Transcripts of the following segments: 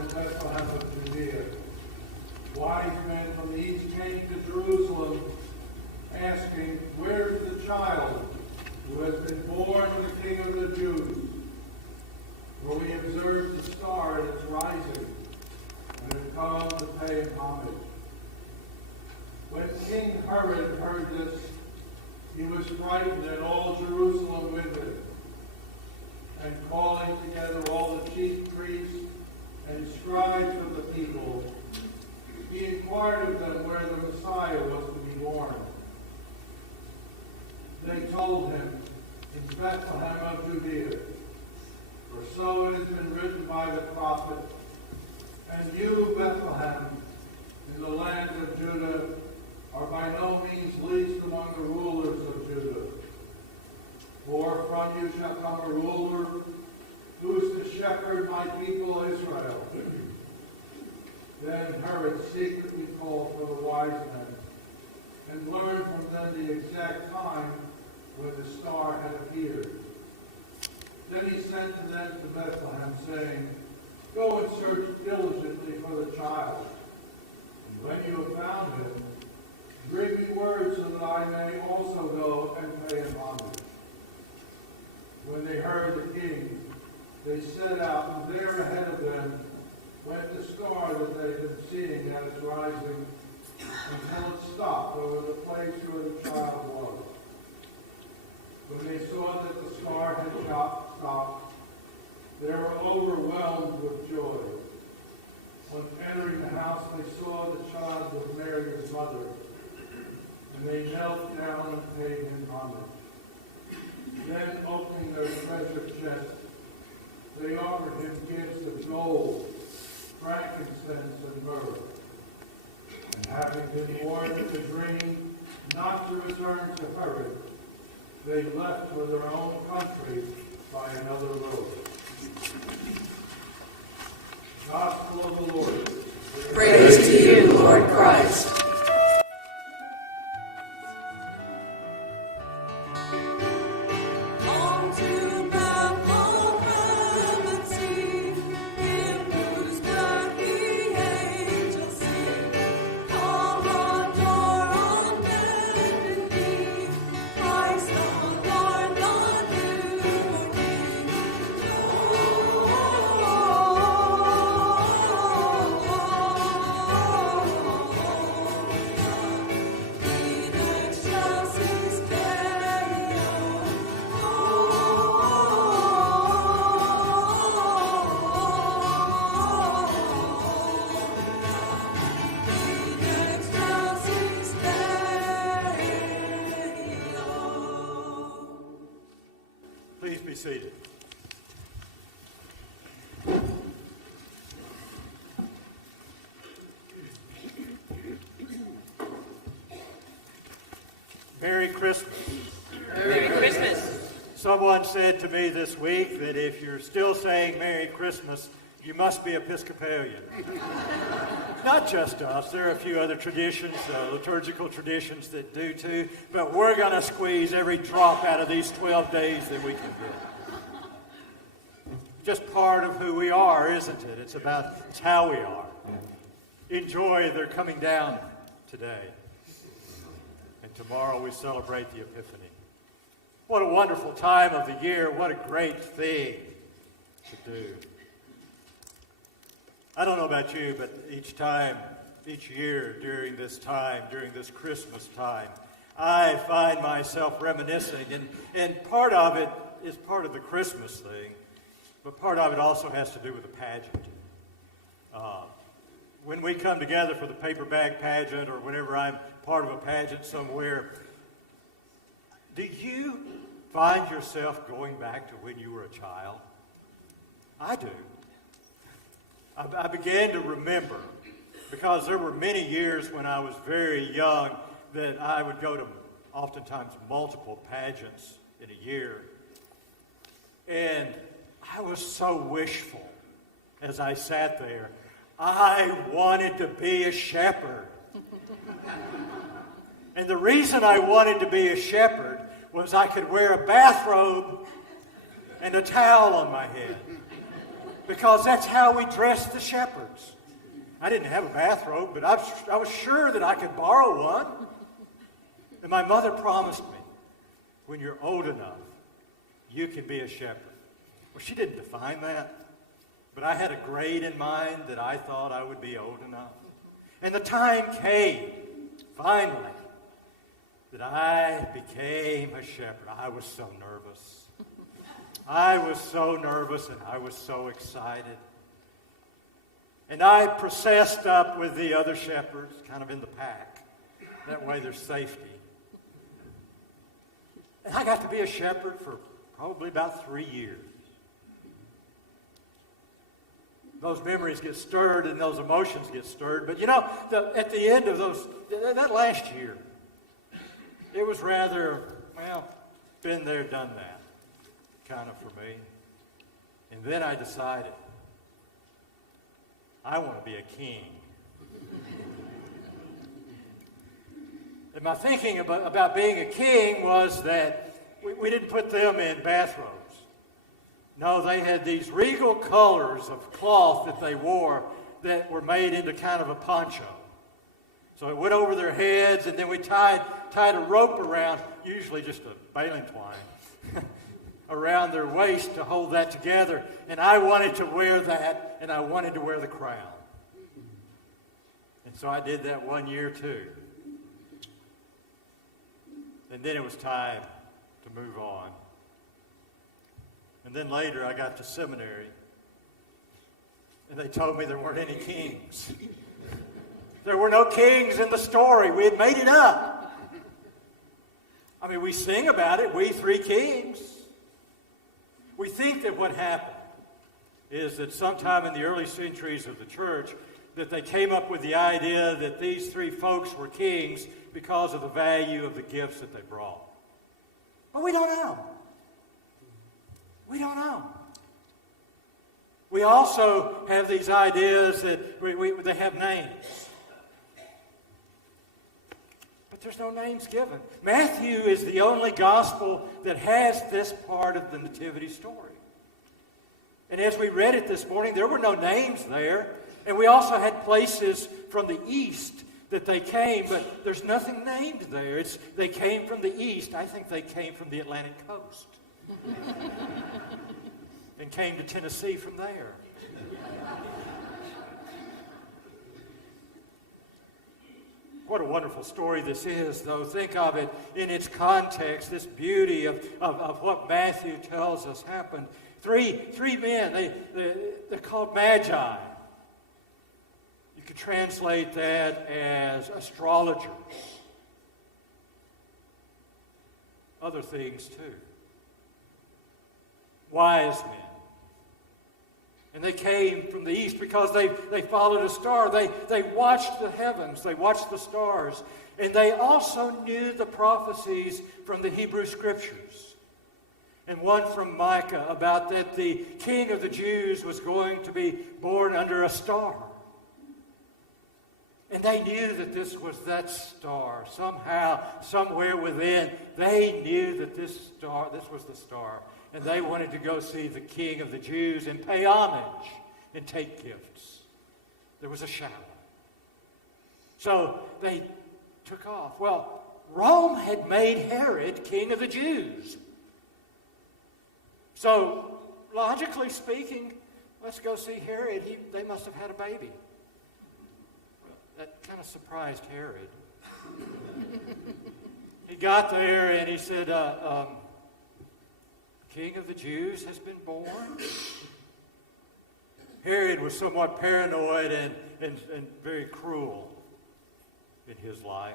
in Bethlehem of Judea. Wise men from the east came to Jerusalem, asking, "Where is the child who has been born the King of the Jews? For we observed the star at its rising, and have come to pay him homage." When King Herod heard this, he was frightened, and all Jerusalem with him. And calling together all the chief priests and scribes of the people, he inquired of them where the Messiah was to be born. They told him, "In Bethlehem of Judea, for so it has been written by the prophet, and you, Bethlehem, in the land of Judah, are by no means least among the rulers of Judah. For from you shall come a ruler who is to shepherd my people Israel." Then Herod secretly called for the wise men and learned from them the exact time when the star had appeared. Then he sent to them to Bethlehem, saying, "Go and search diligently for the child. And when you have found him, bring me word so that I may also go and pay him homage." When they heard the king, they set out, and there ahead of them went the star that they had been seeing at its rising, until it stopped over the place where the child was. When they saw that the star had stopped, they were overwhelmed with joy. On entering the house, they saw the child with Mary his mother, and they knelt down and paid him homage. Then, opening their treasure chest, they offered him gifts of gold, frankincense, and myrrh. And having been warned in the dream not to return to Herod, they left for their own country by another road. Gospel of the Lord. Praise to you, Lord Christ. Be seated. Merry Christmas. Merry Christmas. Someone said to me this week that if you're still saying Merry Christmas, you must be Episcopalian. Not just us. There are a few other traditions, liturgical traditions that do too, but we're going to squeeze every drop out of these 12 days that we can get. Just part of who we are, isn't it? It's how we are. Enjoy their coming down today. And tomorrow we celebrate the Epiphany. What a wonderful time of the year. What a great thing to do. I don't know about you, but each year during this time, during this Christmas time, I find myself reminiscing, and part of it is part of the Christmas thing, but part of it also has to do with the pageant. When we come together for the paper bag pageant, or whenever I'm part of a pageant somewhere, do you find yourself going back to when you were a child? I do. I began to remember, because there were many years when I was very young that I would go to oftentimes multiple pageants in a year. And I was so wishful as I sat there. I wanted to be a shepherd. And the reason I wanted to be a shepherd was I could wear a bathrobe and a towel on my head. because that's how we dressed the shepherds. I didn't have a bathrobe, but I was sure that I could borrow one. And my mother promised me, when you're old enough, you can be a shepherd. Well, she didn't define that, but I had a grade in mind that I thought I would be old enough. And the time came, finally, that I became a shepherd. I was so nervous. I was so nervous and I was so excited. And I processed up with the other shepherds, kind of in the pack. That way there's safety. And I got to be a shepherd for probably about 3 years. Those memories get stirred and those emotions get stirred. But at the end of that last year, it was rather, been there, done that, kind of for me. And then I decided, I want to be a king. And my thinking about being a king was that we didn't put them in bathrobes. No, they had these regal colors of cloth that they wore that were made into kind of a poncho. So it went over their heads, and then we tied a rope around, usually just a baling twine, around their waist to hold that together. And I wanted to wear that, and I wanted to wear the crown. And so I did that 1 year too. And then it was time to move on. And then later I got to seminary, and they told me there weren't any kings. There were no kings in the story. We had made it up. I mean, we sing about it, we three kings. We think that what happened is that sometime in the early centuries of the church, that they came up with the idea that these three folks were kings because of the value of the gifts that they brought. But we don't know. We don't know. We also have these ideas that they have names. But there's no names given. Matthew is the only gospel that has this part of the nativity story. And as we read it this morning, there were no names there. And we also had places from the east that they came, but there's nothing named there. They came from the east. I think they came from the Atlantic coast. And came to Tennessee from there. What a wonderful story this is, though. Think of it in its context, this beauty of what Matthew tells us happened. Three men, they're called magi. You could translate that as astrologers. Other things too. Wise men. And they came from the east because they followed a star. They watched the heavens. They watched the stars. And they also knew the prophecies from the Hebrew Scriptures. And one from Micah about that the King of the Jews was going to be born under a star. And they knew that this was that star. Somehow, somewhere within, they knew that this was the star. And they wanted to go see the King of the Jews and pay homage and take gifts. There was a shout. So they took off. Well, Rome had made Herod king of the Jews. So, logically speaking, let's go see Herod. They must have had a baby. That kind of surprised Herod. He got there and he said, King of the Jews has been born. Herod was somewhat paranoid and very cruel in his life.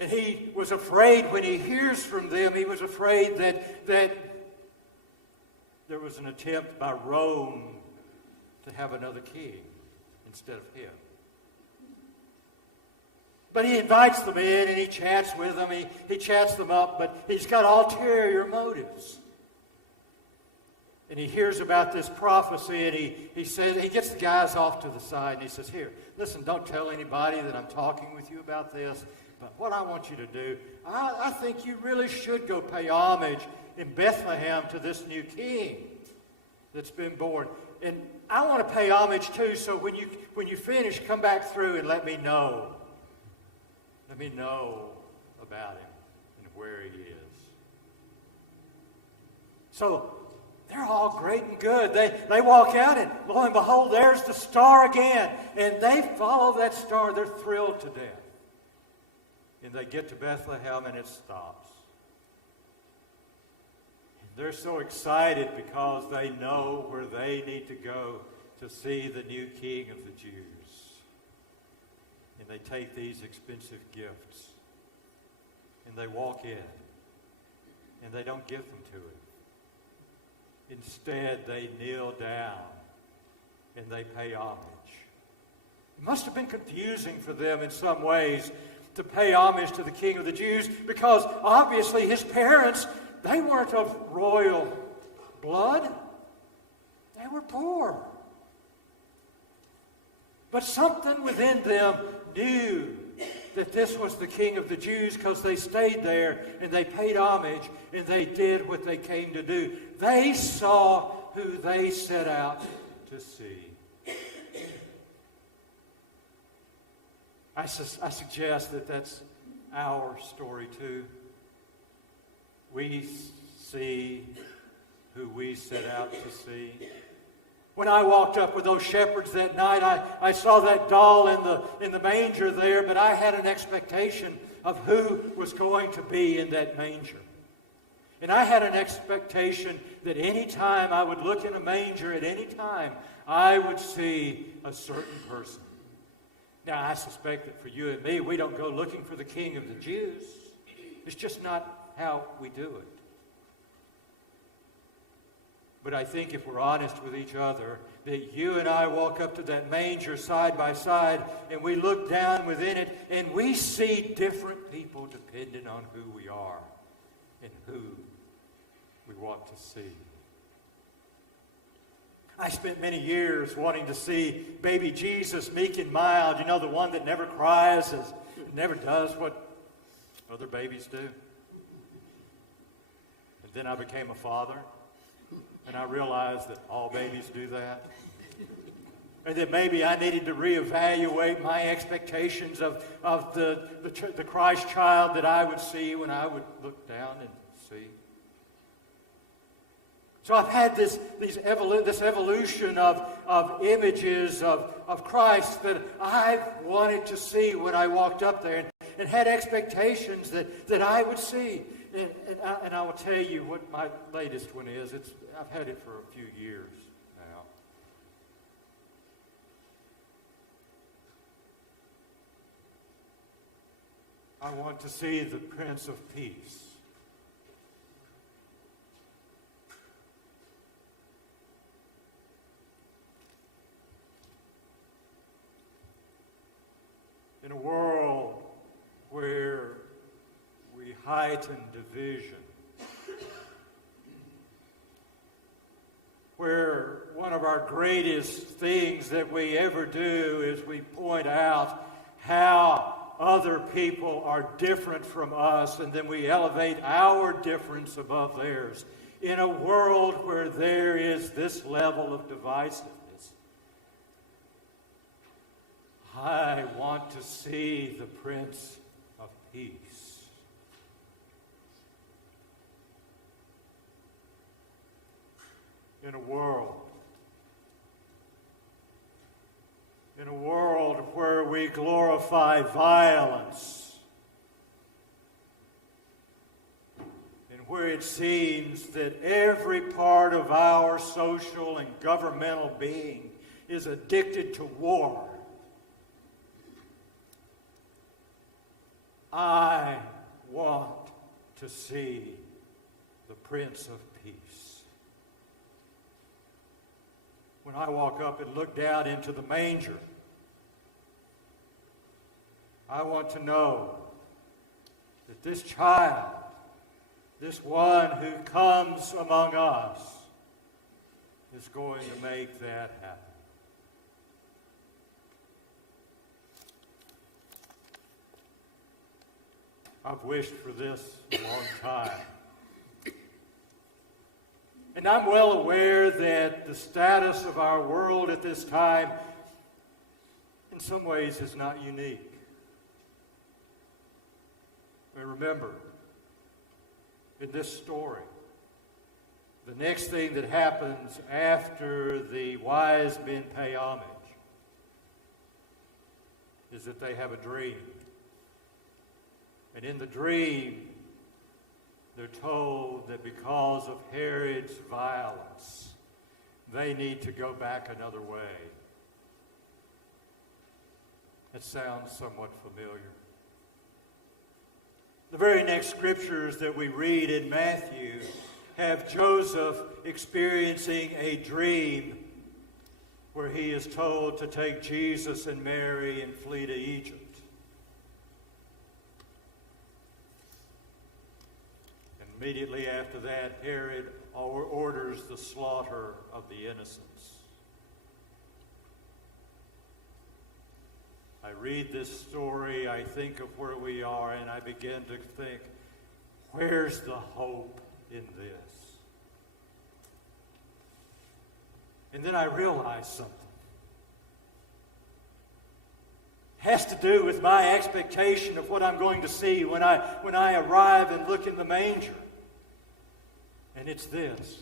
And he was afraid when he hears from them, he was afraid that there was an attempt by Rome to have another king instead of him. But he invites them in and he chats with them. He chats them up, but he's got ulterior motives. And he hears about this prophecy and he says, he gets the guys off to the side and he says, here, listen, don't tell anybody that I'm talking with you about this. But what I want you to do, I think you really should go pay homage in Bethlehem to this new king that's been born. And I want to pay homage too, so when you finish, come back through and let me know. Let me know about him and where he is. So they're all great and good. They walk out and lo and behold, there's the star again. And they follow that star. They're thrilled to death. And they get to Bethlehem and it stops. They're so excited because they know where they need to go to see the new king of the Jews. And they take these expensive gifts and they walk in and they don't give them to him. Instead, they kneel down and they pay homage. It must have been confusing for them in some ways to pay homage to the King of the Jews because obviously his parents, they weren't of royal blood. They were poor. But something within them knew that this was the King of the Jews because they stayed there and they paid homage and they did what they came to do. They saw who they set out to see. I suggest that that's our story too. We see who we set out to see. When I walked up with those shepherds that night, I saw that doll in the manger there, but I had an expectation of who was going to be in that manger. And I had an expectation that any time I would look in a manger at any time, I would see a certain person. Now, I suspect that for you and me, we don't go looking for the King of the Jews. It's just not how we do it. But I think if we're honest with each other, that you and I walk up to that manger side by side and we look down within it and we see different people depending on who we are and who we want to see. I spent many years wanting to see baby Jesus, meek and mild, the one that never cries, never does what other babies do. And then I became a father. And I realized that all babies do that. And that maybe I needed to reevaluate my expectations of the Christ child that I would see when I would look down and see. So I've had this evolution of images of Christ that I wanted to see when I walked up there and had expectations that I would see. And I will tell you what my latest one is. I've had it for a few years now. I want to see the Prince of Peace. In a world where we heighten division, where one of our greatest things that we ever do is we point out how other people are different from us, and then we elevate our difference above theirs. In a world where there is this level of divisiveness, I want to see the Prince of Peace. In a world where we glorify violence, and where it seems that every part of our social and governmental being is addicted to war, I want to see the Prince of Peace. When I walk up and look down into the manger, I want to know that this child, this one who comes among us, is going to make that happen. I've wished for this a long time. And I'm well aware that the status of our world at this time, in some ways, is not unique. But remember, in this story, the next thing that happens after the wise men pay homage is that they have a dream. And in the dream, they're told that because of Herod's violence, they need to go back another way. That sounds somewhat familiar. The very next scriptures that we read in Matthew have Joseph experiencing a dream where he is told to take Jesus and Mary and flee to Egypt. And immediately after that, Herod orders the slaughter of the innocents. I read this story, I think of where we are, and I begin to think, where's the hope in this? And then I realize something. It has to do with my expectation of what I'm going to see when I arrive and look in the manger. And it's this.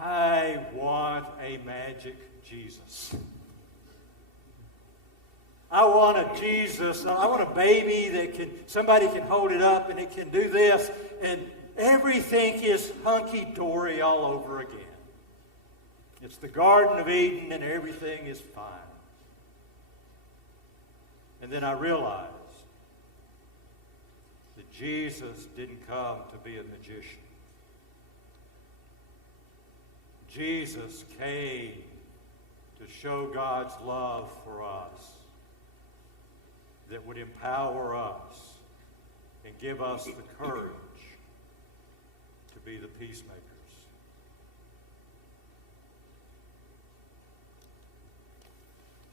I want a magic Jesus. I want a Jesus, I want a baby that somebody can hold it up and it can do this, and everything is hunky-dory all over again. It's the Garden of Eden and everything is fine. And then I realized that Jesus didn't come to be a magician. Jesus came to show God's love for us, that would empower us and give us the courage to be the peacemakers.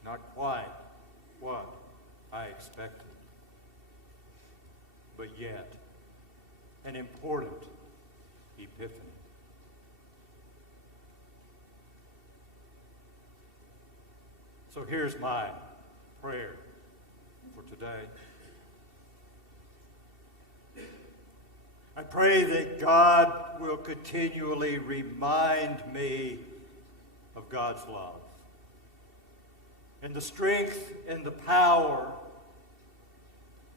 Not quite what I expected, but yet an important epiphany. So here's my prayer for today. I pray that God will continually remind me of God's love and the strength and the power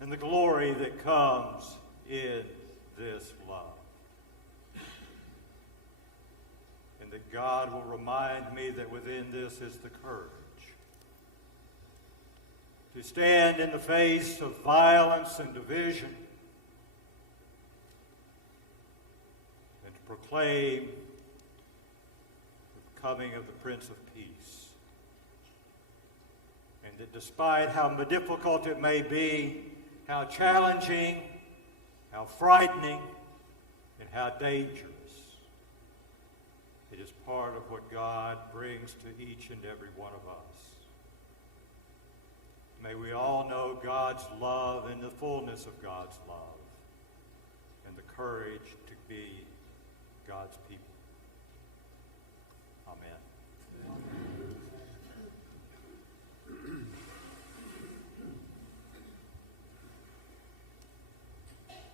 and the glory that comes in this love. And that God will remind me that within this is the courage to stand in the face of violence and division and to proclaim the coming of the Prince of Peace. And that despite how difficult it may be, how challenging, how frightening, and how dangerous, it is part of what God brings to each and every one of us. May we all know God's love and the fullness of God's love and the courage to be God's people.